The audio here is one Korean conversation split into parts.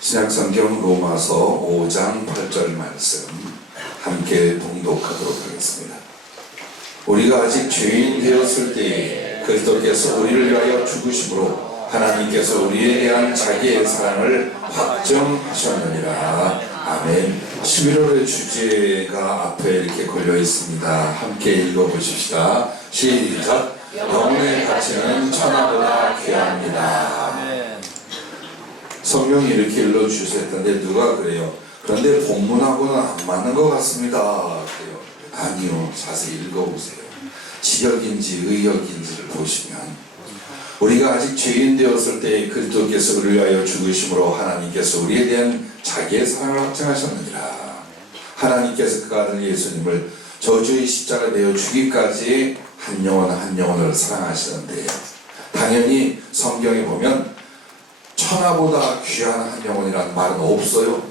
신약성경 로마서 5장 8절 말씀 함께 봉독하도록 하겠습니다. 우리가 아직 죄인 되었을 때에 그리스도께서 우리를 위하여 죽으심으로 하나님께서 우리에 대한 자기의 사랑을 확정하셨느니라. 아멘. 11월의 주제가 앞에 이렇게 걸려 있습니다. 함께 읽어보십시다. 시작. 영혼의 가치는 천하보다 귀합니다. 성경이 이렇게 읽어주셨던데 누가 그래요? 그런데 본문하고는 안 맞는 것 같습니다. 그래요. 아니요. 자세히 읽어보세요. 지역인지 의역인지를 보시면 우리가 아직 죄인 되었을 때 그리스도께서 우리를 위하여 죽으심으로 하나님께서 우리에 대한 자기의 사랑을 확증하셨느니라. 하나님께서 그 아들 예수님을 저주의 십자가 내어 죽기까지 한 영혼 한 영혼을 사랑하시는데, 당연히 성경에 보면 천하보다 귀한 한 영혼이라는 말은 없어요.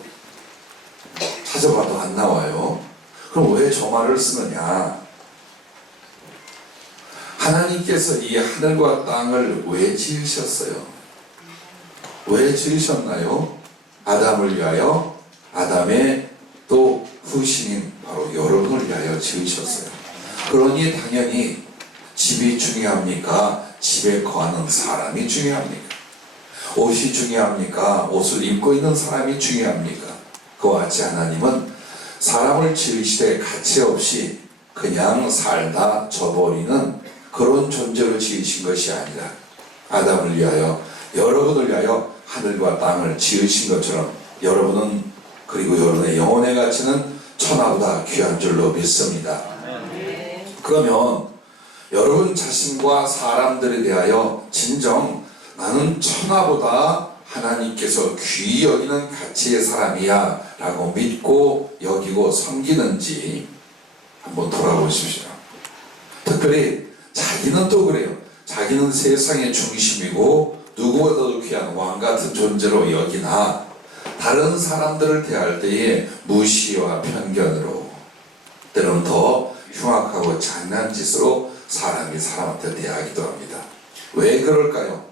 찾아봐도 안 나와요. 그럼 왜 저 말을 쓰느냐? 하나님께서 이 하늘과 땅을 왜 지으셨어요? 왜 지으셨나요? 아담을 위하여, 아담의 또 후신인 바로 여러분을 위하여 지으셨어요. 그러니 당연히 집이 중요합니까? 집에 거하는 사람이 중요합니까? 옷이 중요합니까? 옷을 입고 있는 사람이 중요합니까? 그와 같이 하나님은 사람을 지으시되 가치 없이 그냥 살다 져버리는 그런 존재로 지으신 것이 아니라 아담을 위하여, 여러분을 위하여 하늘과 땅을 지으신 것처럼 여러분은, 그리고 여러분의 영혼의 가치는 천하보다 귀한 줄로 믿습니다. 그러면 여러분 자신과 사람들에 대하여 진정 나는 천하보다 하나님께서 귀히 여기는 가치의 사람이야 라고 믿고 여기고 섬기는지 한번 돌아보십시오. 특별히 자기는 또 그래요. 자기는 세상의 중심이고 누구보다도 귀한 왕같은 존재로 여기나 다른 사람들을 대할 때에 무시와 편견으로, 때로는 더 흉악하고 잔인한 짓으로 사람이 사람한테 대하기도 합니다. 왜 그럴까요?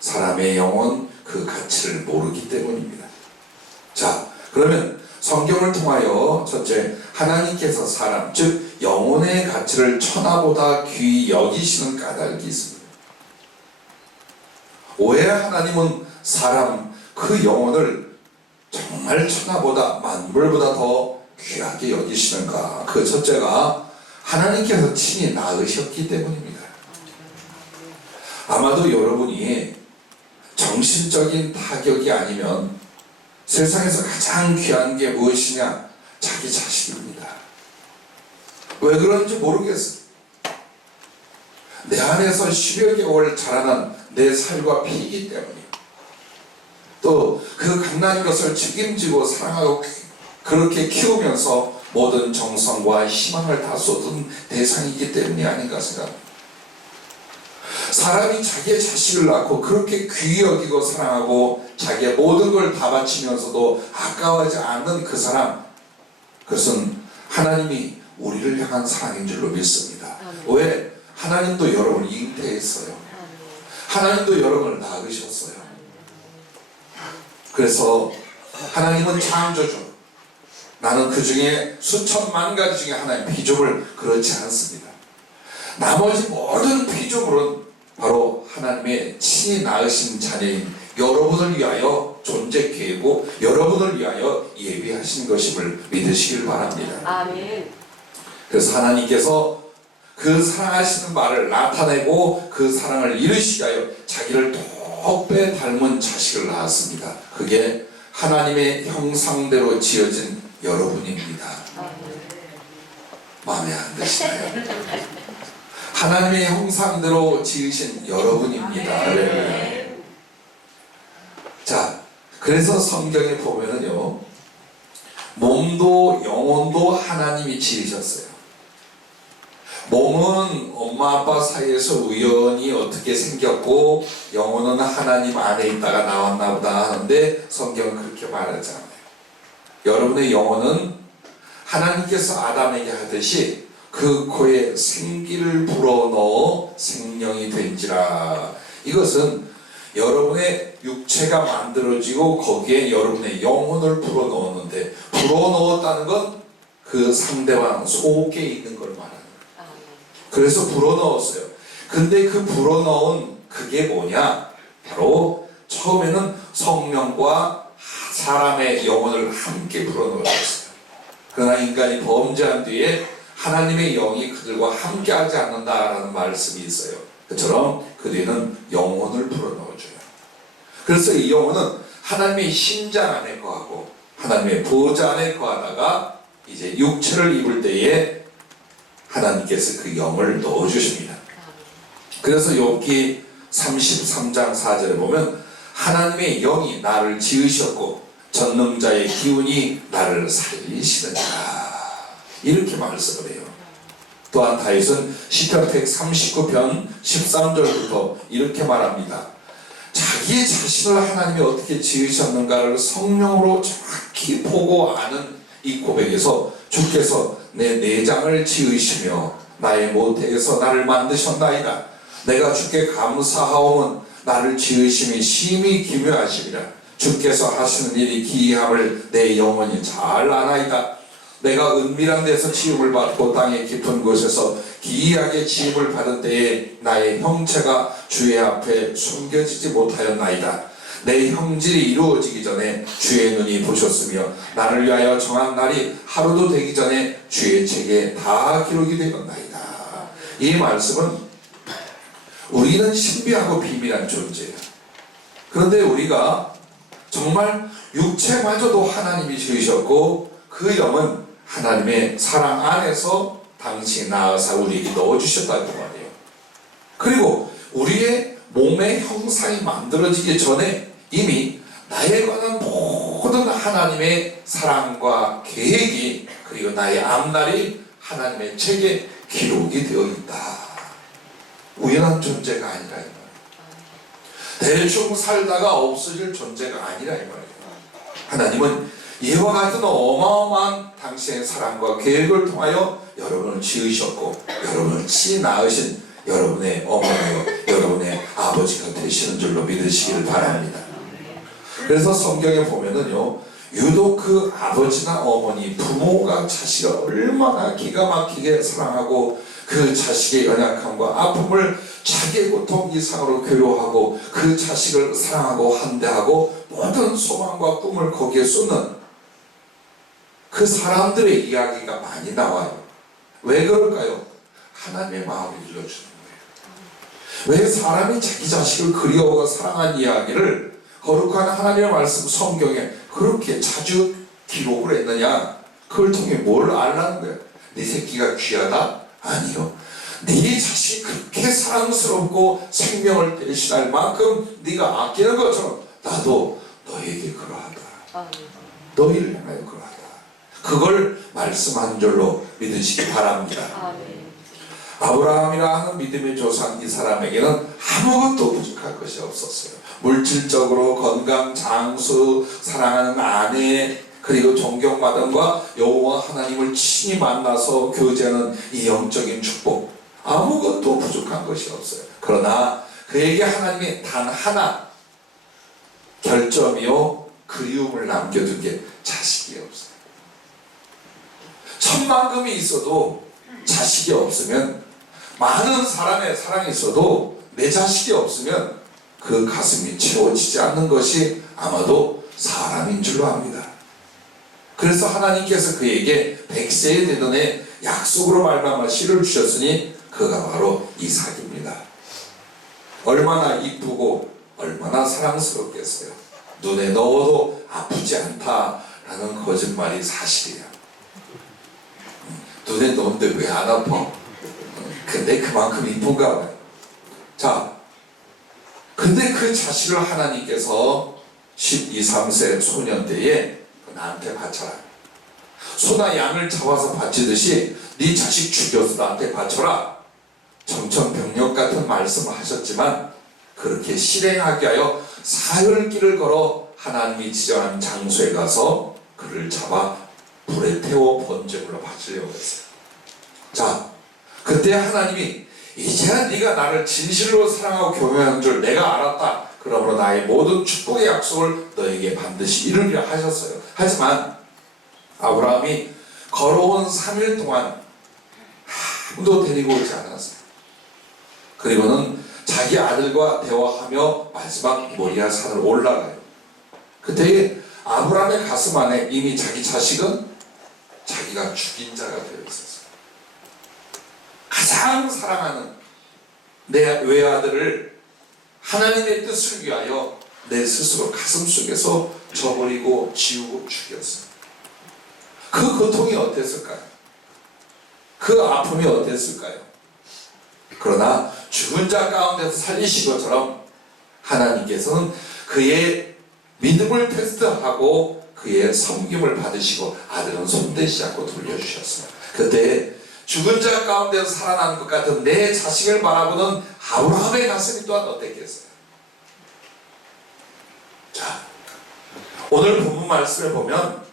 사람의 영혼 그 가치를 모르기 때문입니다. 자, 그러면 성경을 통하여 첫째, 하나님께서 사람, 즉 영혼의 가치를 천하보다 귀히 여기시는 까닭이 있습니다. 왜 하나님은 사람, 그 영혼을 정말 천하보다, 만물보다 더 귀하게 여기시는가? 그 첫째가 하나님께서 친히 낳으셨기 때문입니다. 아마도 여러분이 정신적인 타격이 아니면 세상에서 가장 귀한 게 무엇이냐? 자기 자식입니다. 왜 그런지 모르겠어요. 내 안에서 10여 개월 자라난 내 살과 피이기 때문이에요. 또 그 갓난 것을 책임지고 사랑하고 그렇게 키우면서 모든 정성과 희망을 다 쏟은 대상이기 때문이 아닌가 생각합니다. 사람이 자기의 자식을 낳고 그렇게 귀히 여기고 사랑하고 자기의 모든 걸 다 바치면서도 아까워하지 않는 그 사람, 그것은 하나님이 우리를 향한 사랑인 줄로 믿습니다. 왜? 하나님도 여러분을 잉태했어요. 하나님도 여러분을 낳으셨어요. 그래서 하나님은 창조주, 나는 그 중에 수천만 가지 중에 하나의 피조물, 그렇지 않습니다. 나머지 모든 피조물은 바로 하나님의 친히 낳으신 자녀인 여러분을 위하여 존재 계획고 여러분을 위하여 예비하신 것임을 믿으시길 바랍니다. 아멘. 그래서 하나님께서 그 사랑하시는 바를 나타내고 그 사랑을 이루시기 위하여 자기를 똑배 닮은 자식을 낳았습니다. 그게 하나님의 형상대로 지어진 여러분입니다. 마음에 안 드시나요? 하나님의 형상대로 지으신 여러분입니다. 네. 자, 그래서 성경에 보면은요, 몸도 영혼도 하나님이 지으셨어요. 몸은 엄마 아빠 사이에서 우연히 어떻게 생겼고 영혼은 하나님 안에 있다가 나왔나 보다 하는데 성경은 그렇게 말하지 않아요. 여러분의 영혼은 하나님께서 아담에게 하듯이 그 코에 생기를 불어넣어 생명이 된지라. 이것은 여러분의 육체가 만들어지고 거기에 여러분의 영혼을 불어넣었는데, 불어넣었다는 건 그 상대방 속에 있는 걸 말하는 거예요. 그래서 불어넣었어요. 근데 그 불어넣은 그게 뭐냐? 바로 처음에는 성령과 사람의 영혼을 함께 불어넣었어요. 그러나 인간이 범죄한 뒤에 하나님의 영이 그들과 함께 하지 않는다라는 말씀이 있어요. 그처럼 그 뒤에는 영혼을 불어넣어줘요. 그래서 이 영혼은 하나님의 심장 안에 거하고 하나님의 보좌 안에 거하다가 이제 육체를 입을 때에 하나님께서 그 영을 넣어주십니다. 그래서 욥기 33장 4절에 보면 하나님의 영이 나를 지으셨고 전능자의 기운이 나를 살리시느니라, 이렇게 말씀을 해요. 또한 다윗은 시편 139편 13절부터 이렇게 말합니다. 자기 자신을 하나님이 어떻게 지으셨는가를 성령으로 정확히 보고 아는 이 고백에서 주께서 내 내장을 지으시며 나의 모태에서 나를 만드셨나이다. 내가 주께 감사하오면 나를 지으심이 심히 기묘하시리라. 주께서 하시는 일이 기이함을 내 영혼이 잘 아나이다. 내가 은밀한 데서 지음을 받고 땅의 깊은 곳에서 기이하게 지음을 받은 때에 나의 형체가 주의 앞에 숨겨지지 못하였나이다. 내 형질이 이루어지기 전에 주의 눈이 보셨으며 나를 위하여 정한 날이 하루도 되기 전에 주의 책에 다 기록이 되었나이다. 이 말씀은 우리는 신비하고 비밀한 존재예요. 그런데 우리가 정말 육체마저도 하나님이 지으셨고 그 영은 하나님의 사랑 안에서 당신이 낳아서 우리에게 넣어주셨다고 말이에요. 그리고 우리의 몸의 형상이 만들어지기 전에 이미 나에 관한 모든 하나님의 사랑과 계획이, 그리고 나의 앞날이 하나님의 책에 기록이 되어 있다. 우연한 존재가 아니라 이 말이에요. 대충 살다가 없어질 존재가 아니라 이 말이에요. 하나님은 이와 같은 어마어마한 당신의 사랑과 계획을 통하여 여러분을 지으셨고 여러분을 치 낳으신 여러분의 어머니요 여러분의 아버지가 되시는 줄로 믿으시기를 바랍니다. 그래서 성경에 보면은요, 유독 그 아버지나 어머니, 부모가 자식을 얼마나 기가 막히게 사랑하고 그 자식의 연약함과 아픔을 자기의 고통 이상으로 괴로워하고 그 자식을 사랑하고 환대하고 모든 소망과 꿈을 거기에 쏟는 그 사람들의 이야기가 많이 나와요. 왜 그럴까요? 하나님의 마음을 일러주는 거예요. 왜 사람이 자기 자식을 그리워하고 사랑한 이야기를 거룩한 하나님의 말씀 성경에 그렇게 자주 기록을 했느냐? 그걸 통해 뭘 알라는 거예요? 네 새끼가 귀하다? 아니요. 네 자식이 그렇게 사랑스럽고 생명을 대신할 만큼 네가 아끼는 것처럼 나도 너에게 그러하다. 너희를 향하여 그러하다. 그걸 말씀한 줄로 믿으시기 바랍니다. 아브라함이라 하는 믿음의 조상 이 사람에게는 아무것도 부족할 것이 없었어요. 물질적으로 건강, 장수, 사랑하는 아내, 그리고 존경받음과 여호와 하나님을 친히 만나서 교제하는 이 영적인 축복, 아무것도 부족한 것이 없어요. 그러나 그에게 하나님이 단 하나 결점이요 그리움을 남겨둔 게 자식이 없어요. 천만금이 있어도 자식이 없으면, 많은 사람의 사랑이 있어도 내 자식이 없으면 그 가슴이 채워지지 않는 것이 아마도 사람인 줄로 압니다. 그래서 하나님께서 그에게 100세에 되던 해 약속으로 말미암아 씨를 주셨으니 그가 바로 이삭입니다. 얼마나 이쁘고 얼마나 사랑스럽겠어요. 눈에 넣어도 아프지 않다라는 거짓말이 사실이에요. 눈에 넣었는데 왜 안 아파? 근데 그만큼 이쁜가 봐요. 자, 근데 그 자식을 하나님께서 12, 13세 소년 때에 나한테 바쳐라. 소나 양을 잡아서 바치듯이 네 자식 죽여서 나한테 바쳐라. 정천병력 같은 말씀을 하셨지만 그렇게 실행하게 하여 사흘길을 걸어 하나님이 지정한 장소에 가서 그를 잡아 불에 태워 번제물로 바치려고 했어요. 자, 그때 하나님이 이제야 네가 나를 진실로 사랑하고 교배한 줄 내가 알았다. 그러므로 나의 모든 축복의 약속을 너에게 반드시 이루리라 하셨어요. 하지만 아브라함이 걸어온 3일 동안 아무도 데리고 오지 않았어요. 그리고는 자기 아들과 대화하며 마지막 모리아 산을 올라가요. 그때 아브라함의 가슴 안에 이미 자기 자식은 자기가 죽인 자가 되어 있었어요. 가장 사랑하는 내 외아들을 하나님의 뜻을 위하여 내 스스로 가슴 속에서 저버리고 지우고 죽였어요. 그 고통이 어땠을까요? 그 아픔이 어땠을까요? 그러나 죽은 자 가운데서 살리신 것처럼 하나님께서는 그의 믿음을 테스트하고 그의 섬김을 받으시고 아들은 손대지 않고 돌려주셨어요. 그때 죽은 자 가운데서 살아나는 것 같은 내 자식을 바라보는 아브라함의 가슴이 또한 어땠겠어요? 자, 오늘 본문 말씀을 보면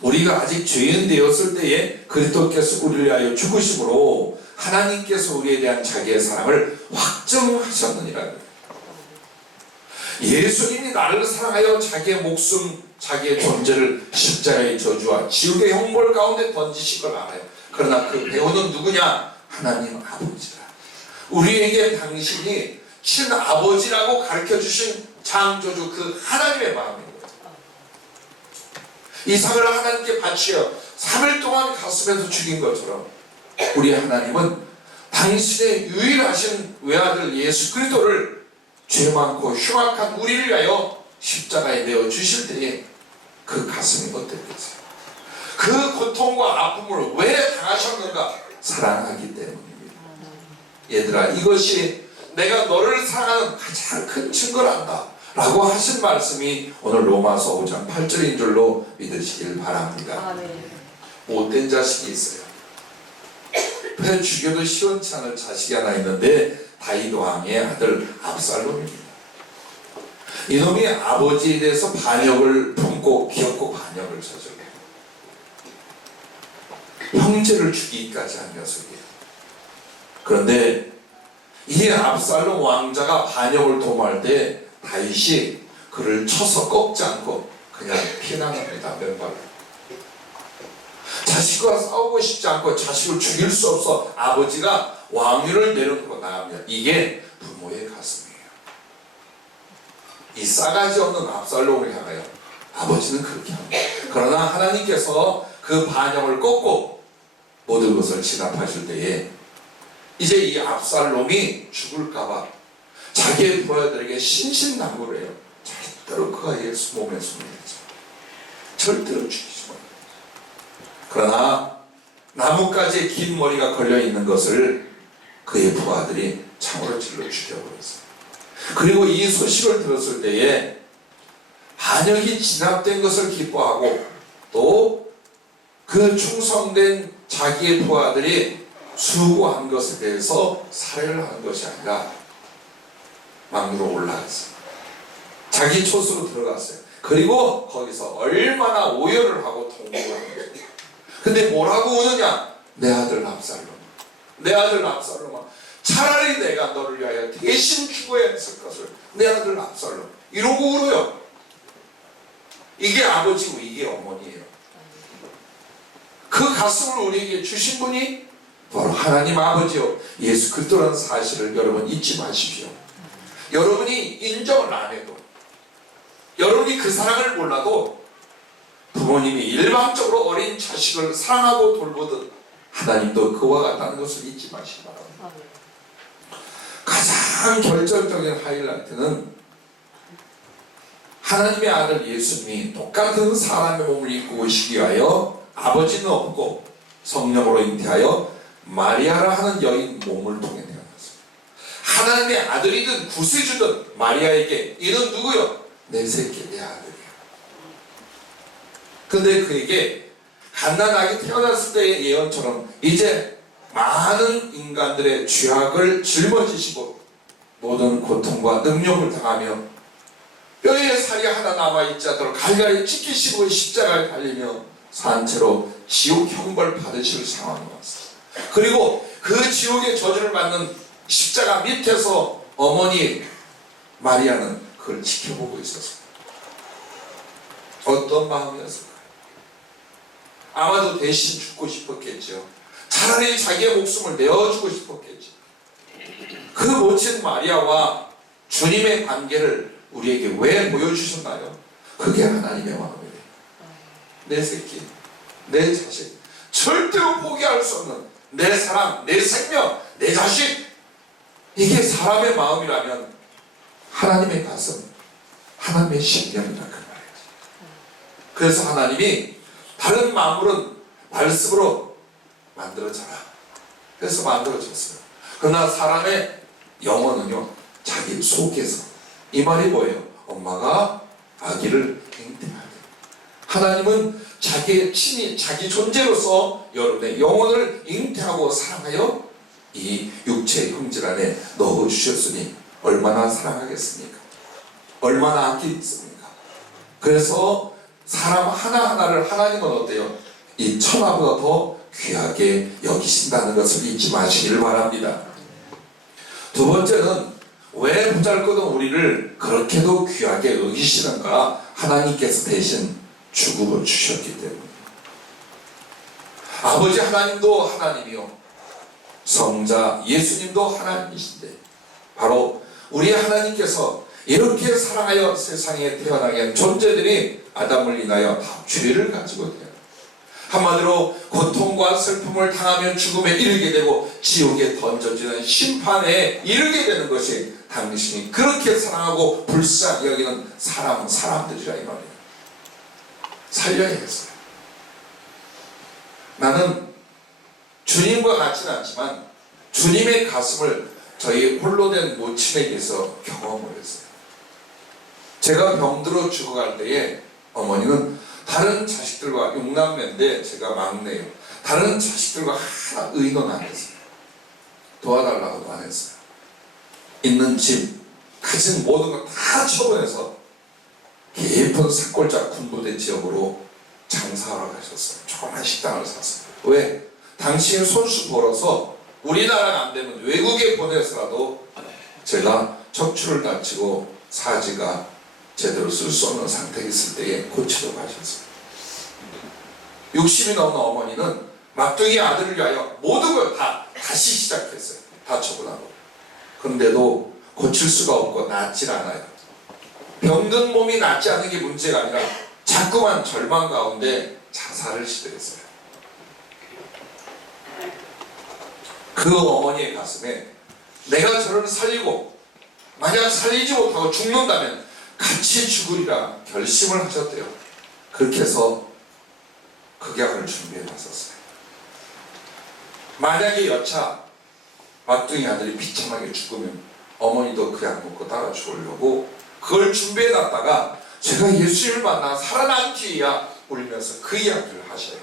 우리가 아직 죄인 되었을 때에 그리스도께서 우리를 위하여 죽으심으로 하나님께서 우리에 대한 자기의 사랑을 확증하셨느니라. 예수님이 나를 사랑하여 자기의 목숨, 자기의 존재를 십자가의 저주와 지옥의 형벌 가운데 던지신 걸 알아요. 그러나 그 배우는 누구냐? 하나님 아버지라. 우리에게 당신이 친아버지라고 가르쳐주신 창조주 그 하나님의 마음인 거예요. 이삭을 하나님께 바치어 3일 동안 가슴에서 죽인 것처럼 우리 하나님은 당신의 유일하신 외아들 예수 그리스도를 죄 많고 흉악한 우리를 위하여 십자가에 내어 주실 때에 그 가슴이 어땠겠어요? 그 고통과 아픔을 왜 당하셨는가? 사랑하기 때문입니다. 얘들아, 이것이 내가 너를 사랑하는 가장 큰 증거란다 라고 하신 말씀이 오늘 로마서 5장 8절인 줄로 믿으시길 바랍니다. 못된 자식이 있어요. 왜 죽여도 시원치 않을 자식이 하나 있는데 다윗 왕의 아들 압살롬입니다. 이놈이 아버지에 대해서 반역을 품고 기었고 반역을 저질러요. 형제를 죽이기까지 한 녀석이에요. 그런데 이 압살롬 왕자가 반역을 도모할 때 다윗이 그를 쳐서 꺾지 않고 그냥 피난합니다. 맨발로. 자식과 싸우고 싶지 않고 자식을 죽일 수 없어 아버지가 왕위를 내려놓고 나갑니다. 이게 부모의 가슴이에요. 이 싸가지 없는 압살롬을 향하여 아버지는 그렇게 합니다. 그러나 하나님께서 그 반역을 꺾고 모든 것을 진압하실 때에 이제 이 압살롬이 죽을까봐 자기의 부하들에게 신신당부를 해요. 절대로 그가 예수 몸에 손을 대지 절대로 죽이지 마. 그러나 나뭇가지에 긴 머리가 걸려있는 것을 그의 부하들이 창으로 찔러 죽여버렸어요. 그리고 이 소식을 들었을 때에 반역이 진압된 것을 기뻐하고 또 그 충성된 자기의 부하들이 수고한 것에 대해서 살해를 하는 것이 아니라 망으로 올라갔어요. 자기 촌수로 들어갔어요. 그리고 거기서 얼마나 오열을 하고 통곡을 하는 거예요. 근데 뭐라고 우느냐? 내 아들 압살롬, 내 아들 압살롬아, 차라리 내가 너를 위하여 대신 죽어야 했을 것을 내 아들 압살롬, 이러고 울어요. 이게 아버지고 이게 어머니예요. 그 가슴을 우리에게 주신 분이 바로 하나님 아버지요 예수 그리스도라는 사실을 여러분 잊지 마십시오. 여러분이 인정을 안 해도, 여러분이 그 사랑을 몰라도 부모님이 일방적으로 어린 자식을 사랑하고 돌보듯 하나님도 그와 같다는 것을 잊지 마시기 바랍니다. 가장 결정적인 하이라이트는 하나님의 아들 예수님이 똑같은 사람의 몸을 입고 오시기 위하여 아버지는 없고 성령으로 잉태하여 마리아라 하는 여인 몸을 통해 태어났습니다. 하나님의 아들이든 구세주든 마리아에게 이는 누구요? 내 새끼, 내 아들이야. 근데 그에게 갓난아기 태어났을 때의 예언처럼 이제 많은 인간들의 죄악을 짊어지시고 모든 고통과 능력을 당하며 뼈에 살이 하나 남아있지 않도록 갈갈이 찢기시고 십자가에 달리며 산채로 지옥 형벌 받으실 상황이 왔어요. 그리고 그 지옥의 저주를 받는 십자가 밑에서 어머니 마리아는 그 그걸 지켜보고 있었어요. 어떤 마음이었을까요? 아마도 대신 죽고 싶었겠죠. 차라리 자기의 목숨을 내어주고 싶었겠죠. 그 모친 마리아와 주님의 관계를 우리에게 왜 보여주셨나요? 그게 하나님의 마음이에요. 내 새끼, 내 자식, 절대로 포기할 수 없는 내 사랑, 내 생명, 내 자식, 이게 사람의 마음이라면 하나님의 가슴, 하나님의 심령이라 그 말이에요. 그래서 하나님이 다른 만물은 말씀으로 만들어져라, 그래서 만들어졌어요. 그러나 사람의 영혼은요, 자기 속에서. 이 말이 뭐예요? 엄마가 아기를 잉태하게. 하나님은 자기의 친히 자기 존재로서 여러분의 영혼을 잉태하고 사랑하여 이 육체의 형질 안에 넣어주셨으니 얼마나 사랑하겠습니까? 얼마나 아끼겠습니까? 그래서 사람 하나하나를 하나님은 어때요? 이 천하보다 더 귀하게 여기신다는 것을 잊지 마시길 바랍니다. 두 번째는 왜 보잘것없는 우리를 그렇게도 귀하게 여기시는가? 하나님께서 대신 죽음을 주셨기 때문에. 아버지 하나님도 하나님이요, 성자 예수님도 하나님이신데, 바로 우리 하나님께서 이렇게 사랑하여 세상에 태어나게 한 존재들이 아담을 인하여 다 죄를 가지고 돼요. 한마디로 고통과 슬픔을 당하며 죽음에 이르게 되고 지옥에 던져지는 심판에 이르게 되는 것이 당신이 그렇게 사랑하고 불쌍히 여기는 사람들이라 이 말이에요. 살려야겠어요. 나는 주님과 같지는 않지만 주님의 가슴을 저희 홀로 된 모친에게서 경험을 했어요. 제가 병들어 죽어갈 때에 어머니는 다른 자식들과 6남매인데 제가 막내예요. 다른 자식들과 하나 의논 안 했어요. 도와달라고도 안 했어요. 있는 집, 가진 모든 걸 다 처분해서 깊은 산골짜 군부대 지역으로 장사하러 가셨어요. 조그만 식당을 샀어요. 왜? 당신이 손수 벌어서 우리나라가 안 되면 외국에 보내서라도 제가 척추를 다치고 사지가 제대로 쓸 수 없는 상태에 있을 때에 고치러 가셨어요. 60이 넘는 어머니는 막둥이 아들을 위하여 모든 걸 다시 시작했어요. 다 처분하고. 그런데도 고칠 수가 없고 낫질 않아요. 병든 몸이 낫지 않는 게 문제가 아니라 자꾸만 절망 가운데 자살을 시도했어요. 그 어머니의 가슴에 내가 저를 살리고 만약 살리지 못하고 죽는다면 같이 죽으리라 결심을 하셨대요. 그렇게 해서 극약을 준비해 놨었어요. 만약에 여차 막둥이 아들이 비참하게 죽으면 어머니도 그 약 먹고 따라 죽으려고 그걸 준비해 놨다가 제가 예수님을 만나 살아난 뒤에야 울면서 그 이야기를 하셔요.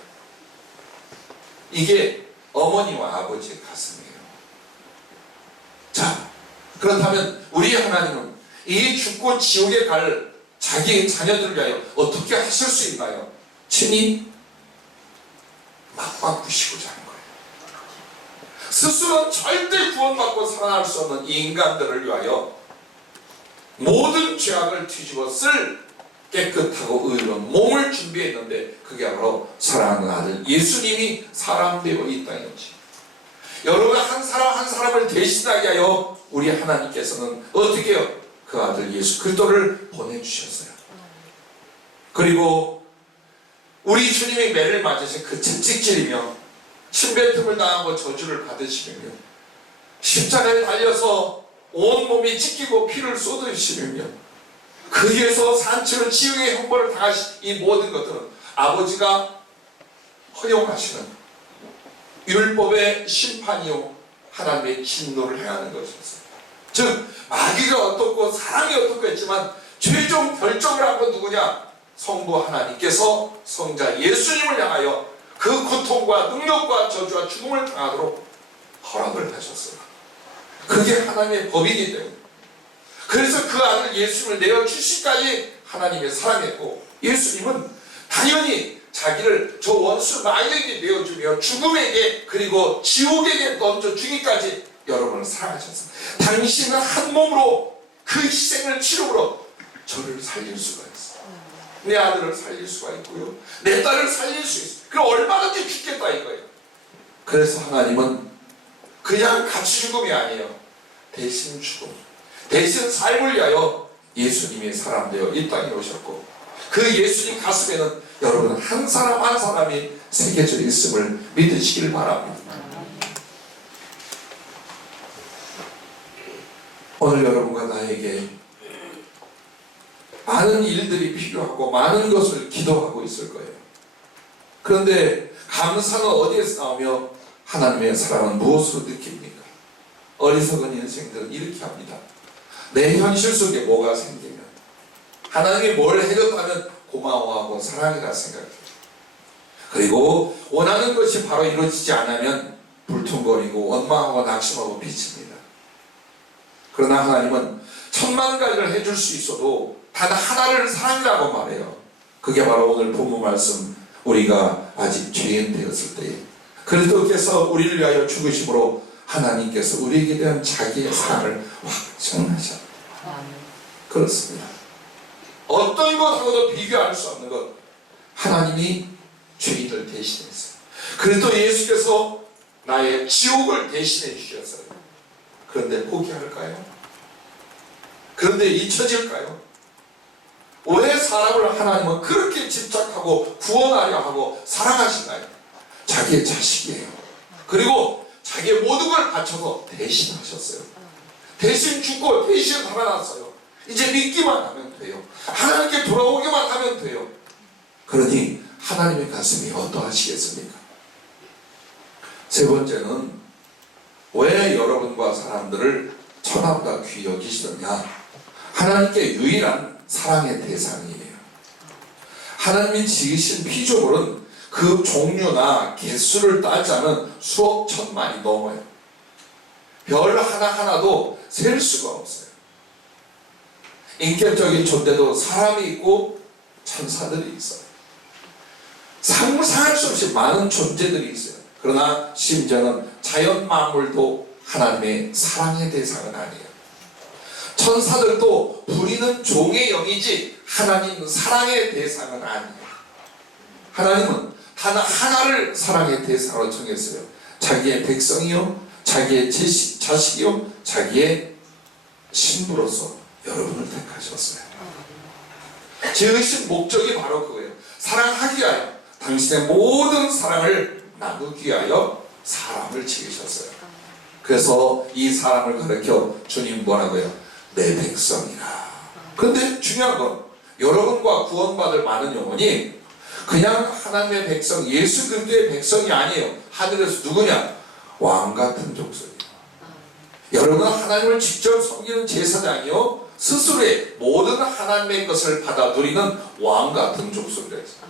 이게 어머니와 아버지의 가슴이에요. 자, 그렇다면 우리 하나님은 이 죽고 지옥에 갈 자기 자녀들을 위하여 어떻게 하실 수 있나요? 친히 막 바꾸시고자 하는 거예요. 스스로는 절대 구원받고 살아날 수 없는 이 인간들을 위하여 모든 죄악을 뒤집어 쓸 깨끗하고 의로운 몸을 준비했는데 그게 바로 사랑하는 아들 예수님이 사람되어 이 땅이었지. 여러분 한 사람 한 사람을 대신하게 하여 우리 하나님께서는 어떻게 해요? 그 아들 예수 그리스도를 보내주셨어요. 그리고 우리 주님이 매를 맞으신 그 채찍질이며 침뱉음을 당하고 저주를 받으시며 십자가에 달려서 온몸이 찢기고 피를 쏟으시며 거기에서 산채로 지옥의 형벌을 당하신 이 모든 것들은 아버지가 허용하시는 율법의 심판이요 하나님의 진노를 행하는 것이었어요. 즉 마귀가 어떻고 사람이 어떻고 했지만 최종 결정을 한 건 누구냐? 성부 하나님께서 성자 예수님을 향하여 그 고통과 능력과 저주와 죽음을 당하도록 허락을 하셨어요. 그게 하나님의 법이기 때문에. 그래서 그 아들 예수님을 내어주시기까지 하나님의 사랑했고 예수님은 당연히 자기를 저 원수 마귀에게 내어주며 죽음에게 그리고 지옥에게 던져주기까지 여러분을 사랑하셨습니다. 당신은 한 몸으로 그 희생을 치름으로 저를 살릴 수가 있어요. 내 아들을 살릴 수가 있고요, 내 딸을 살릴 수 있어요. 그럼 얼마든지 죽겠다 이거예요. 그래서 하나님은 그냥 같이 죽음이 아니에요. 대신 죽음, 대신 삶을 위하여 예수님이 사람 되어 이 땅에 오셨고, 그 예수님 가슴에는 여러분 한 사람 한 사람이 새겨져 있음을 믿으시길 바랍니다. 오늘 여러분과 나에게 많은 일들이 필요하고 많은 것을 기도하고 있을 거예요. 그런데 감사는 어디에서 나오며 하나님의 사랑은 무엇으로 느낍니까? 어리석은 인생들은 이렇게 합니다. 내 현실 속에 뭐가 생기면, 하나님이 뭘 해줬다면 고마워하고 사랑이라 생각해요. 그리고 원하는 것이 바로 이루어지지 않으면 불퉁거리고 원망하고 낙심하고 비칩니다. 그러나 하나님은 천만 가지를 해줄 수 있어도 단 하나를 사랑이라고 말해요. 그게 바로 오늘 본문 말씀, 우리가 아직 죄인 되었을 때에 그리스도께서 우리를 위하여 죽으심으로 하나님께서 우리에게 대한 자기의 사랑을 확증하셨다. 그렇습니다. 어떤 것하고도 비교할 수 없는 것, 하나님이 죄인을 대신했어요. 그리스도 예수께서 나의 지옥을 대신해 주셨어요. 그런데 포기할까요? 그런데 잊혀질까요? 왜 사람을 하나님은 그렇게 집착하고 구원하려 하고 사랑하시나요? 자기의 자식이에요. 그리고 자기의 모든 걸 바쳐서 대신하셨어요. 대신 죽고 대신 살아났어요. 이제 믿기만 하면 돼요. 하나님께 돌아오기만 하면 돼요. 그러니 하나님의 가슴이 어떠하시겠습니까? 세 번째는, 왜 여러분과 사람들을 천하보다 귀히 여기시느냐? 하나님께 유일한 사랑의 대상이에요. 하나님이 지으신 피조물은 그 종류나 개수를 따자면 수억 천만이 넘어요. 별 하나하나도 셀 수가 없어요. 인격적인 존재도 사람이 있고 천사들이 있어요. 상상할 수 없이 많은 존재들이 있어요. 그러나 심지어는 자연 만물도 하나님의 사랑의 대상은 아니에요. 천사들도 부리는 종의 영이지 하나님 사랑의 대상은 아니에요. 하나님은 단 하나를 사랑의 대상으로 정했어요. 자기의 백성이요, 자기의 자식이요, 자기의 신부로서 여러분을 택하셨어요. 지으신 목적이 바로 그거예요. 사랑하기 위하여, 당신의 모든 사랑을 나누기 위하여 사람을 지으셨어요. 그래서 이 사람을 가르쳐 주님 뭐라고요? 내 백성이라. 그런데 중요한 건, 여러분과 구원받을 많은 영혼이 그냥 하나님의 백성, 예수 그리스도의 백성이 아니에요. 하늘에서 누구냐? 왕같은 족속이에요. 여러분은 하나님을 직접 섬기는 제사장이요, 스스로의 모든 하나님의 것을 받아 누리는 왕같은 족속이라 했어요.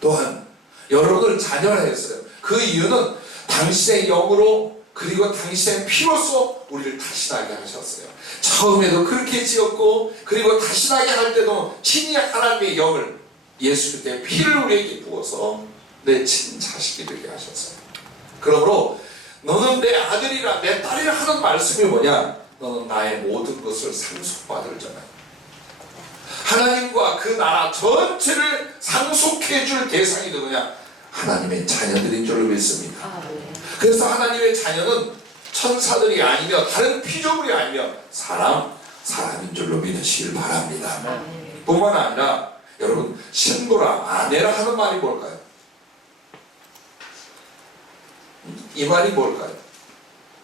또한 여러분을 자녀라 했어요. 그 이유는 당신의 영으로 그리고 당신의 피로써 우리를 다신하게 하셨어요. 처음에도 그렇게 지었고, 그리고 다신하게 할 때도 친히 하나님의 영을, 예수 그리스도의 피를 우리에게 부어서 내 친자식이 되게 하셨어요. 그러므로 너는 내 아들이라 내 딸이라 하는 말씀이 뭐냐? 너는 나의 모든 것을 상속받을 자다. 하나님과 그 나라 전체를 상속해 줄 대상이 누구냐? 하나님의 자녀들인 줄로 믿습니다. 그래서 하나님의 자녀는 천사들이 아니며 다른 피조물이 아니며 사람인 줄로 믿으시길 바랍니다. 뿐만 아니라 여러분, 신부라 아내라 하는 말이 뭘까요? 이 말이 뭘까요?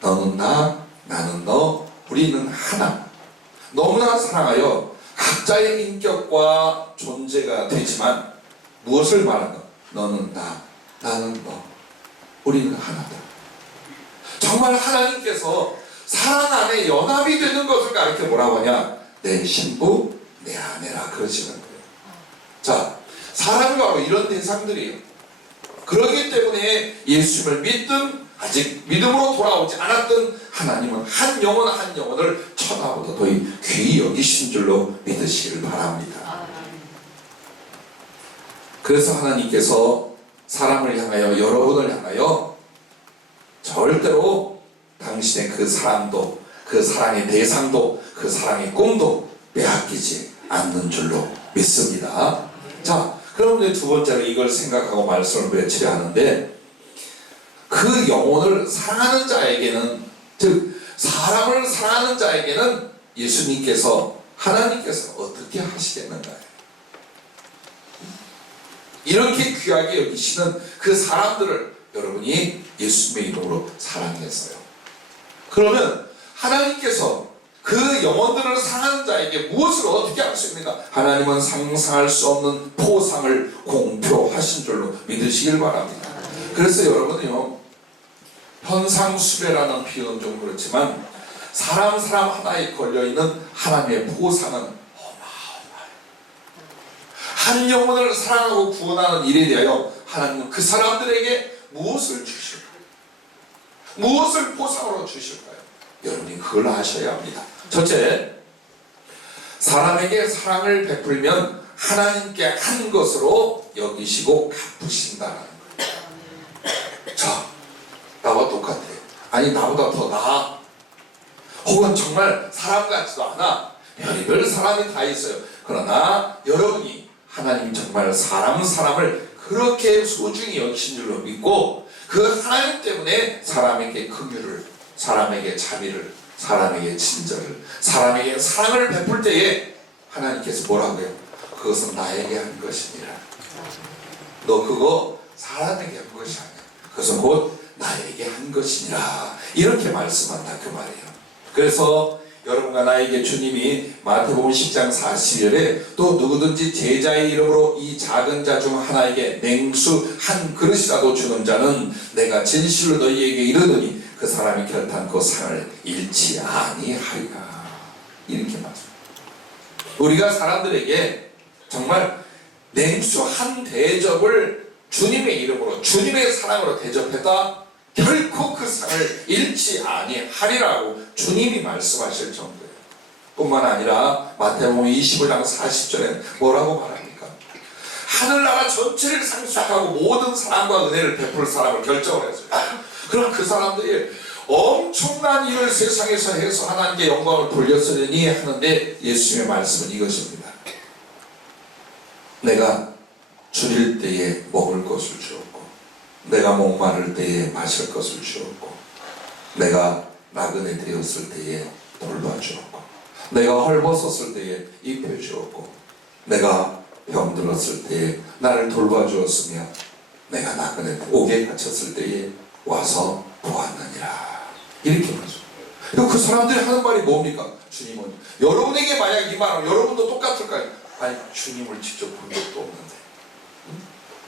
너는 나, 나는 너, 우리는 하나. 너무나 사랑하여 각자의 인격과 존재가 되지만 무엇을 말하는? 너는 나, 나는 너, 우리는 하나다. 정말 하나님께서 사랑 안에 연합이 되는 것을 가르쳐 뭐라고 하냐? 내 신부, 내 아내라 그러시는 거예요. 자, 사람이 바로 이런 대상들이에요. 그렇기 때문에 예수님을 믿든 아직 믿음으로 돌아오지 않았던 하나님은 한 영혼 한 영혼을 천하보다 더 귀히 여기신 줄로 믿으시길 바랍니다. 그래서 하나님께서 사람을 향하여, 여러분을 향하여 절대로 당신의 그 사랑도, 그 사랑의 대상도, 그 사랑의 꿈도 빼앗기지 않는 줄로 믿습니다. 자, 그럼 이제 두 번째로 이걸 생각하고 말씀을 외치려 하는데, 그 영혼을 사랑하는 자에게는, 즉 사람을 사랑하는 자에게는 예수님께서, 하나님께서 어떻게 하시겠는가요? 이렇게 귀하게 여기시는 그 사람들을 여러분이 예수님의 이름으로 사랑했어요. 그러면 하나님께서 그 영혼들을 사랑하는 자에게 무엇을 어떻게 할 수 있는가? 하나님은 상상할 수 없는 포상을 공표하신 줄로 믿으시길 바랍니다. 그래서 여러분은요, 현상수배라는 비유는 좀 그렇지만 사람 하나에 걸려있는 하나님의 포상은 어마어마해요. 한 영혼을 사랑하고 구원하는 일에 대하여 하나님은 그 사람들에게 무엇을 주실까요? 무엇을 포상으로 주실까요? 여러분이 그걸 아셔야 합니다. 첫째, 사람에게 사랑을 베풀면 하나님께 한 것으로 여기시고 갚으신다는 거예요. 자, 나와 똑같아요. 아니, 나보다 더 나아. 혹은 정말 사람 같지도 않아. 별의별 사람이 다 있어요. 그러나 여러분이 하나님 정말 사람을 그렇게 소중히 여기신 줄로 믿고, 그 하나님 때문에 사람에게 긍휼을, 사람에게 자비를, 사람에게 친절을, 사람에게 사랑을 베풀 때에 하나님께서 뭐라고요? 그것은 나에게 한 것이니라. 너 그거 사람에게 한 것이 아니야. 그것은 곧 나에게 한 것이니라. 이렇게 말씀한다 그 말이에요. 그래서 여러분과 나에게 주님이 마태복음 10장 40절에 또 누구든지 제자의 이름으로 이 작은 자 중 하나에게 냉수 한 그릇이라도 주는 자는 내가 진실로 너희에게 이르노니 그 사람이 결탄코 상을 잃지 아니하리라. 이렇게 말씀. 우리가 사람들에게 정말 냉수 한 대접을 주님의 이름으로, 주님의 사랑으로 대접했다, 결코 그 상을 잃지 아니하리라고 주님이 말씀하실 정도예요. 뿐만 아니라 마태복음 25장 40절에 뭐라고 말합니까? 하늘나라 전체를 상속하고 모든 사랑과 은혜를 베풀 사람을 결정을 했어요. 그럼 그 사람들이 엄청난 일을 세상에서 해서 하나님께 영광을 돌렸으니 하는데, 예수님의 말씀은 이것입니다. 내가 줄일 때에 먹을 것을 주었고, 내가 목마를 때에 마실 것을 주었고, 내가 나그네 되었을 때에 돌봐주었고, 내가 헐벗었을 때에 입혀주었고, 내가 병들었을 때에 나를 돌봐주었으며, 내가 나그네 옥에 갇혔을 때에 와서 보았느니라. 이렇게 말해요. 그 사람들이 하는 말이 뭡니까? 주님은, 여러분에게 만약 이 말은 여러분도 똑같을까요? 아니, 주님을 직접 본 적도 없는데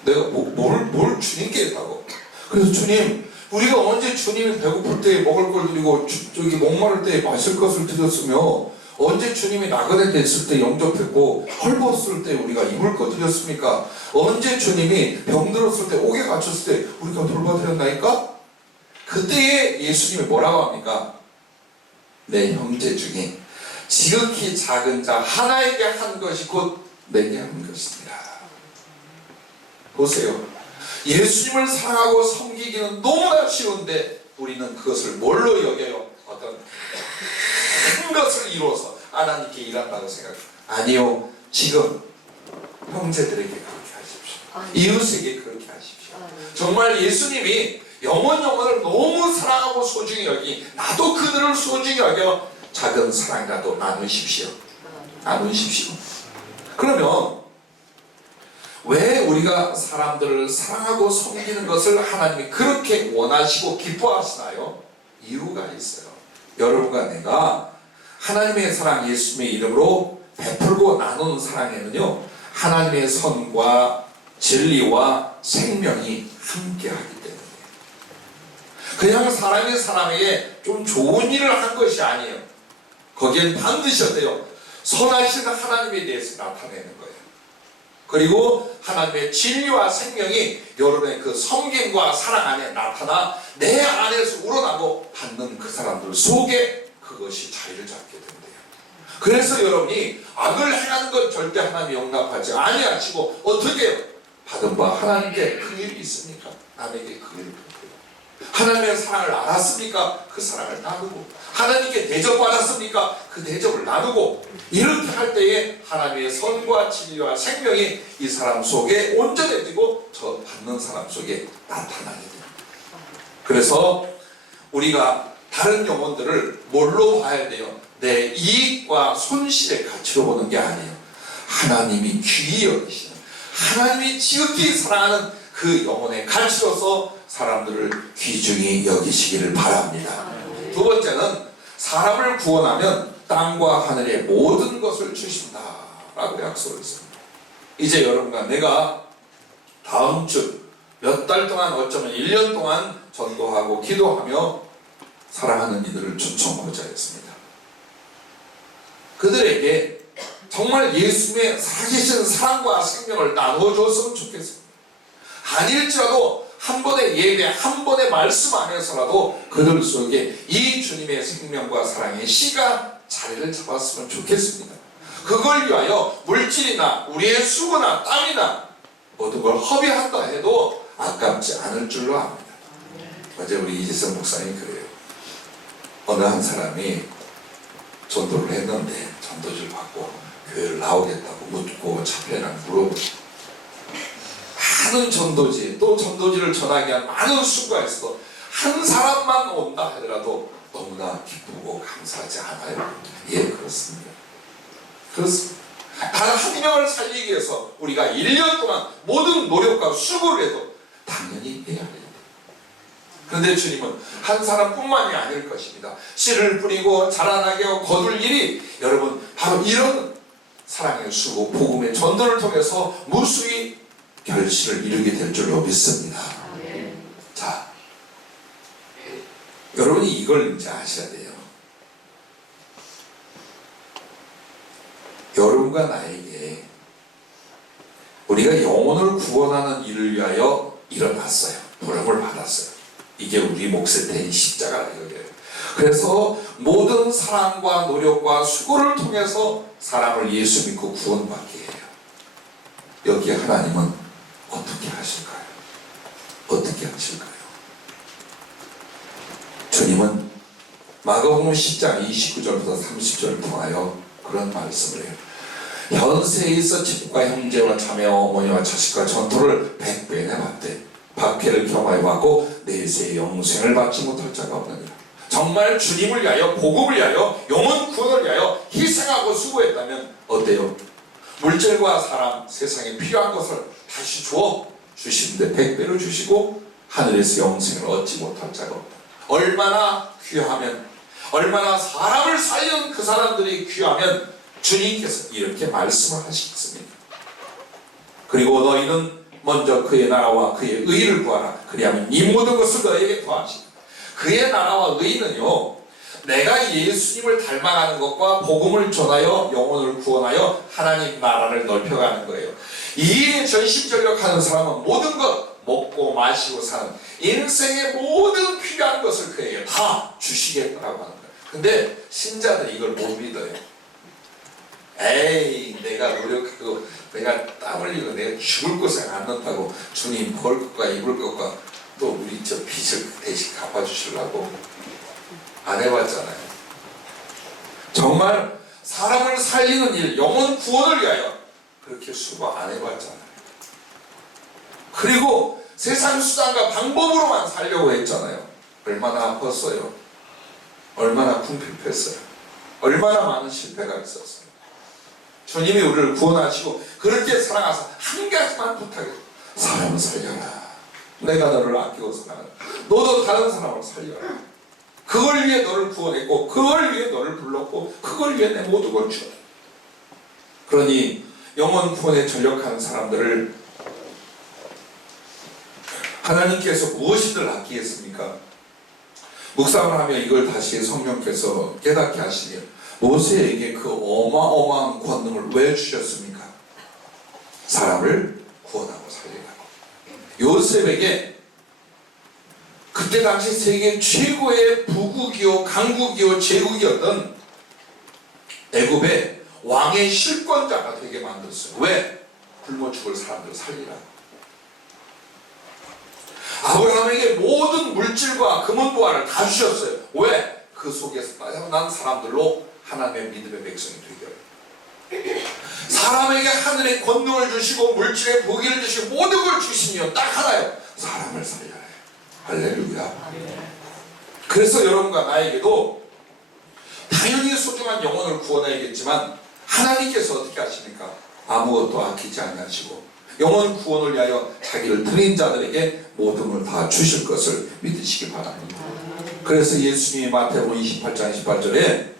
내가 뭘 주님께 했다고? 그래서 주님, 우리가 언제 주님이 배고플 때 먹을 걸 드리고 저기 목마를 때 마실 것을 드렸으며, 언제 주님이 나그네 됐을 때 영접했고 헐벗을 때 우리가 입을 거 드렸습니까? 언제 주님이 병들었을 때 옥에 갇혔을 때 우리가 돌봐드렸나이까? 그때에 예수님이 뭐라고 합니까? 내 형제 중에 지극히 작은 자 하나에게 한 것이 곧 내게 한 것이니라. 보세요. 예수님을 사랑하고 섬기기는 너무나 쉬운데 우리는 그것을 뭘로 여겨요? 어떤 큰 것을 이루어서 하나님께 일한다고 생각해요. 아니요. 지금 형제들에게 그렇게 하십시오. 이웃에게 그렇게 하십시오. 정말 예수님이 영혼을 너무 사랑하고 소중히 여기, 나도 그들을 소중히 여겨 작은 사랑이라도 나누십시오. 나누십시오. 그러면 왜 우리가 사람들을 사랑하고 섬기는 것을 하나님이 그렇게 원하시고 기뻐하시나요? 이유가 있어요. 여러분과 내가 하나님의 사랑, 예수님의 이름으로 베풀고 나누는 사랑에는요, 하나님의 선과 진리와 생명이 함께하기 때문이에요. 그냥 사람이 사람에게 좀 좋은 일을 한 것이 아니에요. 거기엔 반드시 어때요? 선하신 하나님에 대해서 나타내는 거예요. 그리고 하나님의 진리와 생명이 여러분의 그 섬김과 사랑 안에 나타나 내 안에서 우러나고 받는 그 사람들 속에 그것이 자리를 잡게 된대요. 그래서 여러분이 악을 행하는 건 절대 하나님이 용납하지 아니하시고 어떻게 해요? 받은 바 하나님께 긍휼이 있으니까 남에게 긍휼을 베풀어요. 하나님의 사랑을 알았습니까? 그 사랑을 나누고, 하나님께 대접받았습니까? 그 대접을 나누고, 이렇게 할 때에 하나님의 선과 진리와 생명이 이 사람 속에 온전해지고 저 받는 사람 속에 나타나게 됩니다. 그래서 우리가 다른 영혼들을 뭘로 봐야 돼요? 내 이익과 손실의 가치로 보는 게 아니에요. 하나님이 귀히 여기시는, 하나님이 지극히 사랑하는 그 영혼의 가치로서 사람들을 귀중히 여기시기를 바랍니다. 두 번째는 사람을 구원하면 땅과 하늘의 모든 것을 주신다 라고 약속을 했습니다. 이제 여러분과 내가 다음 주 몇 달 동안, 어쩌면 1년 동안 전도하고 기도하며 사랑하는 이들을 초청하고자 했습니다. 그들에게 정말 예수님의 살아계신 사랑과 생명을 나누어줬으면 좋겠습니다. 아닐지라도 한 번의 예배, 한 번의 말씀 안에서라도 그들 속에 이 주님의 생명과 사랑의 씨가 자리를 잡았으면 좋겠습니다. 그걸 위하여 물질이나 우리의 수고나 땀이나 모든 걸 허비한다 해도 아깝지 않을 줄로 압니다. 어제 우리 이재성 목사님 그래요. 어느 한 사람이 전도를 했는데 전도지를 받고 교회를 나오겠다고 묻고 차편이랑 물어보고, 많은 전도지, 또 전도지를 전하기 위한 많은 수고가 있어 한 사람만 온다 하더라도 너무나 기쁘고 감사하지 않아요? 예, 그렇습니다. 그렇습니다. 단 한 명을 살리기 위해서 우리가 1년 동안 모든 노력과 수고를 해도 당연히 해야 합니다. 그런데 주님은 한 사람뿐만이 아닐 것입니다. 씨를 뿌리고 자라나게 하고 거둘 일이 여러분 바로 이런 사랑의 수고, 복음의 전도를 통해서 무수히 결실을 이루게 될 줄로 믿습니다. 자, 여러분이 이걸 이제 아셔야 돼요. 여러분과 나에게 우리가 영혼을 구원하는 일을 위하여 일어났어요. 부름을 받았어요. 이게 우리 몫에 대한 십자가라 이거예요. 그래서 모든 사랑과 노력과 수고를 통해서 사람을 예수 믿고 구원받게 해요. 여기에 하나님은 어떻게 하실까요? 어떻게 하실까요? 주님은 마가복음 10장 29절부터 30절을 통하여 그런 말씀을 해요. 현세에 있어 집과 형제와 자매와 어머니와 자식과 전토를 100배 내받되 박해를 경험하여 받고 내세의 영생을 받지 못할 자가 없느니라. 정말 주님을 위하여, 복음을 위하여, 영혼 구원을 위하여 희생하고 수고했다면 어때요? 물질과 사람, 세상에 필요한 것을 다시 주시는데 100배로 주시고 하늘에서 영생을 얻지 못할 자가 없다. 얼마나 귀하면, 얼마나 사람을 살리는 그 사람들이 귀하면 주님께서 이렇게 말씀을 하시겠습니까? 그리고 너희는 먼저 그의 나라와 그의 의를 구하라. 그리하면 이 모든 것을 너희에게 더하시리라. 그의 나라와 의는요, 내가 예수님을 닮아가는 것과 복음을 전하여 영혼을 구원하여 하나님 나라를 넓혀가는 거예요. 이 일에 전심전력하는 사람은 모든 것, 먹고 마시고 사는 인생의 모든 필요한 것을 그에게 다 주시겠다라고 하는 거예요. 근데 신자들이 이걸 못 믿어요. 에이, 내가 노력하고 내가 땀 흘리고 내가 죽을 고생 안 넣다고 주님 먹을 것과 입을 것과 또 우리 저 빚을 대신 갚아주시려고 안 해봤잖아요. 정말 사람을 살리는 일, 영혼 구원을 위하여 그렇게 수고 안 해봤잖아요. 그리고 세상 수단과 방법으로만 살려고 했잖아요. 얼마나 아팠어요. 얼마나 궁핍했어요. 얼마나 많은 실패가 있었어요. 주님이 우리를 구원하시고 그렇게 사랑하사 한 가지만 부탁해요. 사람을 살려라. 내가 너를 아끼고 사랑하라. 너도 다른 사람을 살려라. 그걸 위해 너를 구원했고 그걸 위해 너를 불렀고 그걸 위해 내 모든 걸 주었다. 그러니 영혼 구원에 전력하는 사람들을 하나님께서 무엇이들 아끼겠습니까? 묵상을 하며 이걸 다시 성령께서 깨닫게 하시며 모세에게 그 어마어마한 권능을 왜 주셨습니까? 사람을 구원하고 살리라고. 요셉에게 그때 당시 세계 최고의 부국이요 강국이요 제국이었던 애굽의 왕의 실권자가 되게 만들었어요. 왜? 굶어 죽을 사람들을 살리라고. 아브라함에게 모든 물질과 금은보화를 다 주셨어요. 왜? 그 속에서 빠져난 사람들로 하나님의 믿음의 백성이 되게 하려고. 사람에게 하늘의 권능을 주시고 물질의 보기를 주시고 모든 걸 주시면 딱 하나요. 사람을 살려야 해요. 할렐루야. 그래서 여러분과 나에게도 당연히 소중한 영혼을 구원해야겠지만 하나님께서 어떻게 하십니까? 아무것도 아끼지 않으시고 영혼 구원을 위하여 자기를 드린 자들에게 모든 걸 다 주실 것을 믿으시기 바랍니다. 그래서 예수님이 마태복음 28장 28절에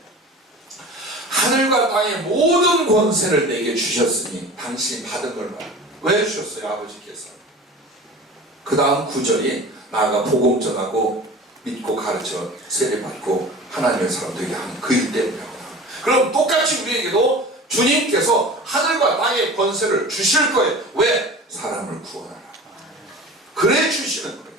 하늘과 땅의 모든 권세를 내게 주셨으니 당신이 받은 걸 말합니다. 왜 주셨어요? 아버지께서. 그 다음 9절이 나아가 복음 전하고 믿고 가르쳐 세례받고 하나님의 사람 되게 하는 그 일 때문에. 그럼 똑같이 우리에게도 주님께서 하늘과 땅의 권세를 주실 거예요. 왜? 사람을 구원하라. 그래 주시는 거예요.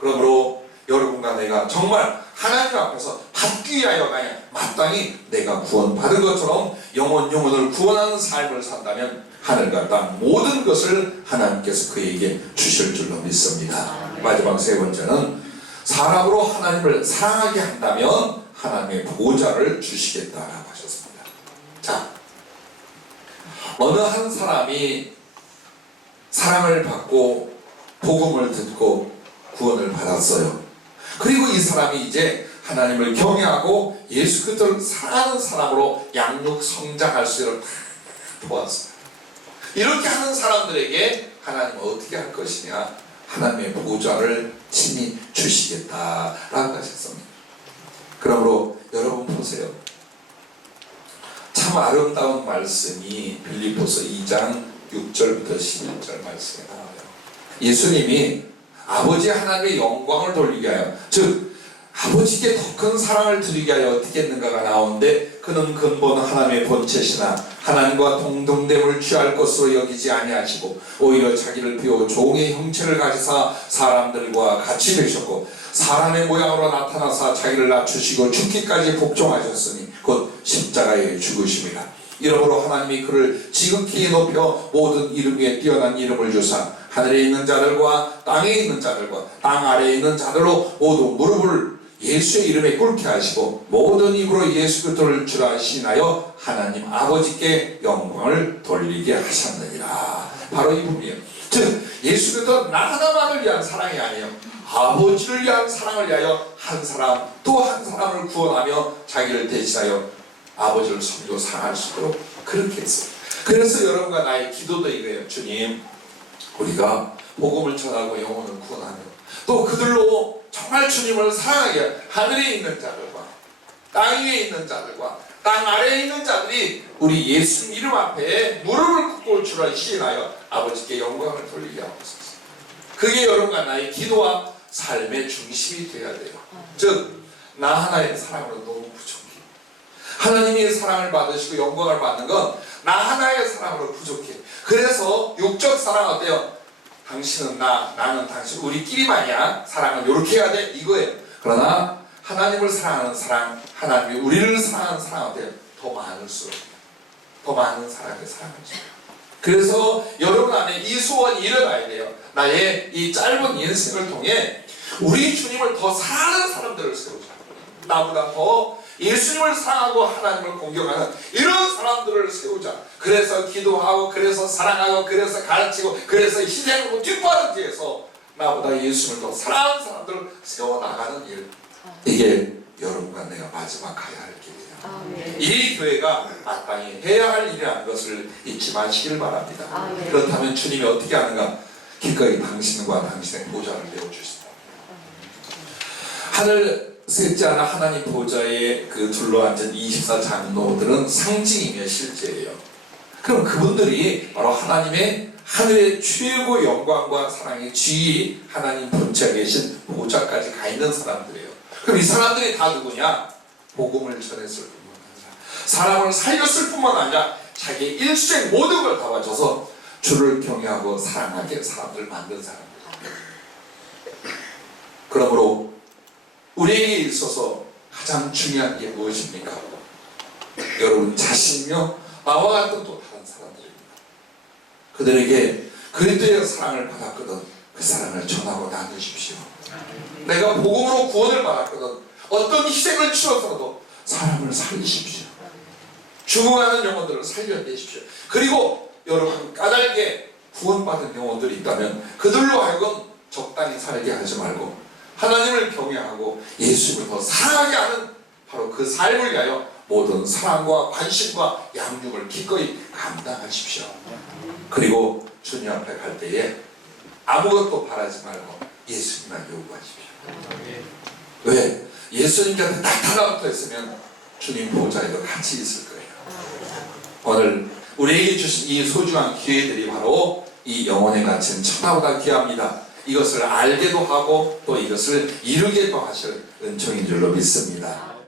그러므로 여러분과 내가 정말 하나님 앞에서 받기 위하여 마땅히 내가 구원받은 것처럼 영혼을 구원하는 삶을 산다면 하늘과 땅 모든 것을 하나님께서 그에게 주실 줄로 믿습니다. 마지막 세 번째는 사람으로 하나님을 사랑하게 한다면 하나님의 보좌를 주시겠다라고 하셨습니다. 자, 어느 한 사람이 사랑을 받고 복음을 듣고 구원을 받았어요. 그리고 이 사람이 이제 하나님을 경외하고 예수 그리스도를 사랑하는 사람으로 양육 성장할 수 있도록 도왔어요. 이렇게 하는 사람들에게 하나님은 어떻게 할 것이냐? 하나님의 보좌를 친히 주시겠다라고 하셨습니다. 그러므로 여러분 보세요. 참 아름다운 말씀이 빌립보서 2장 6절부터 11절 말씀에 나와요. 예수님이 아버지 하나님의 영광을 돌리게 하여, 즉 아버지께 더 큰 사랑을 드리게 하여 어떻게 했는가가 나오는데, 그는 근본 하나님의 본체시나 하나님과 동등됨을 취할 것으로 여기지 아니하시고 오히려 자기를 비워 종의 형체를 가지사 사람들과 같이 되셨고 사람의 모양으로 나타나사 자기를 낮추시고 죽기까지 복종하셨으니 곧 십자가에 죽으심이라. 이러므로 하나님이 그를 지극히 높여 모든 이름 위에 뛰어난 이름을 주사 하늘에 있는 자들과 땅에 있는 자들과 땅 아래에 있는 자들로 모두 무릎을 예수의 이름에 꿇게 하시고 모든 입으로 예수 그리스도를 주라 하시나여 하나님 아버지께 영광을 돌리게 하셨느니라. 바로 이 부분이에요. 즉 예수 그리스도 나 하나만을 위한 사랑이 아니에요. 아버지를 위한 사랑을 위하여 한 사람 또 한 사람을 구원하며 자기를 대신하여 아버지를 섬기고 사랑할 수 있도록 그렇게 했어요. 그래서 여러분과 나의 기도도 이거예요. 주님, 우리가 복음을 전하고 영혼을 구원하며 또 그들로 정말 주님을 사랑하게 하늘에 있는 자들과 땅 위에 있는 자들과 땅 아래에 있는 자들이 우리 예수 이름 앞에 무릎을 꿇고 주라 시인하여 아버지께 영광을 돌리게 하옵소서. 그게 여러분과 나의 기도와 삶의 중심이 되어야 돼요. 즉 나 하나의 사랑으로 너무 부족해. 하나님의 사랑을 받으시고 영광을 받는 건 나 하나의 사랑으로 부족해. 그래서 육적 사랑 어때요? 당신은 나, 나는 당신, 우리끼리만이야. 사랑은 이렇게 해야 돼, 이거예요. 그러나 하나님을 사랑하는 사랑, 하나님이 우리를 사랑하는 사랑 어때요? 더 많을수록 더 많은 사랑을 사랑을 줘요. 그래서 여러분 안에 이 소원이 일어나야 돼요. 나의 이 짧은 인생을 통해 우리 주님을 더 사랑하는 사람들을 세우자. 나보다 더 예수님을 사랑하고 하나님을 공경하는 이런 사람들을 세우자. 그래서 기도하고 그래서 사랑하고 그래서 가르치고 그래서 희생하고 뒷바른 뒤에서 나보다 예수님을 더 사랑하는 사람들을 세워나가는 일. 이게 여러분과 내가 마지막 가야 할 길이에요. 이 교회가 마땅히 해야 할 일이라는 것을 잊지 마시길 바랍니다. 그렇다면 주님이 어떻게 하는가? 기꺼이 당신과 당신의 보좌를 내어주신다. 하늘 셋째 하나 하나님 보좌에 그 둘러앉은 24장로들은 상징이며 실제예요. 그럼 그분들이 바로 하나님의 하늘의 최고 영광과 사랑의 지위, 하나님 본체에 계신 보좌까지 가 있는 사람들이에요. 그럼 이 사람들이 다 누구냐? 복음을 전했을 뿐만 아니라 사람을 살렸을 뿐만 아니라 자기의 일생 모든 걸 다 바쳐서 주를 경외하고 사랑하게 사람들을 만든 사람들이에요. 그러므로 우리에게 있어서 가장 중요한 게 무엇입니까? 여러분 자신이며 나와 같은 또 다른 사람들입니다. 그들에게 그리스도의 사랑을 받았거든 그 사랑을 전하고 나누십시오. 내가 복음으로 구원을 받았거든 어떤 희생을 치러서라도 사람을 살리십시오. 죽어가는 영혼들을 살려내십시오. 그리고 여러분 까닭에 구원받은 영혼들이 있다면 그들로 하여금 적당히 살게 하지 말고 하나님을 경외하고 예수님을 더 사랑하게 하는 바로 그 삶을 위하여 모든 사랑과 관심과 양육을 기꺼이 감당하십시오. 그리고 주님 앞에 갈 때에 아무것도 바라지 말고 예수님만 요구하십시오. 왜? 예수님께서 나타나부터 했으면 주님 보좌에도 같이 있을 거예요. 오늘 우리에게 주신 이 소중한 기회들이 바로 이 영혼에 갇힌 천하보다 귀합니다. 이것을 알게도 하고 또 이것을 이루게도 하실 은총인 줄로 믿습니다.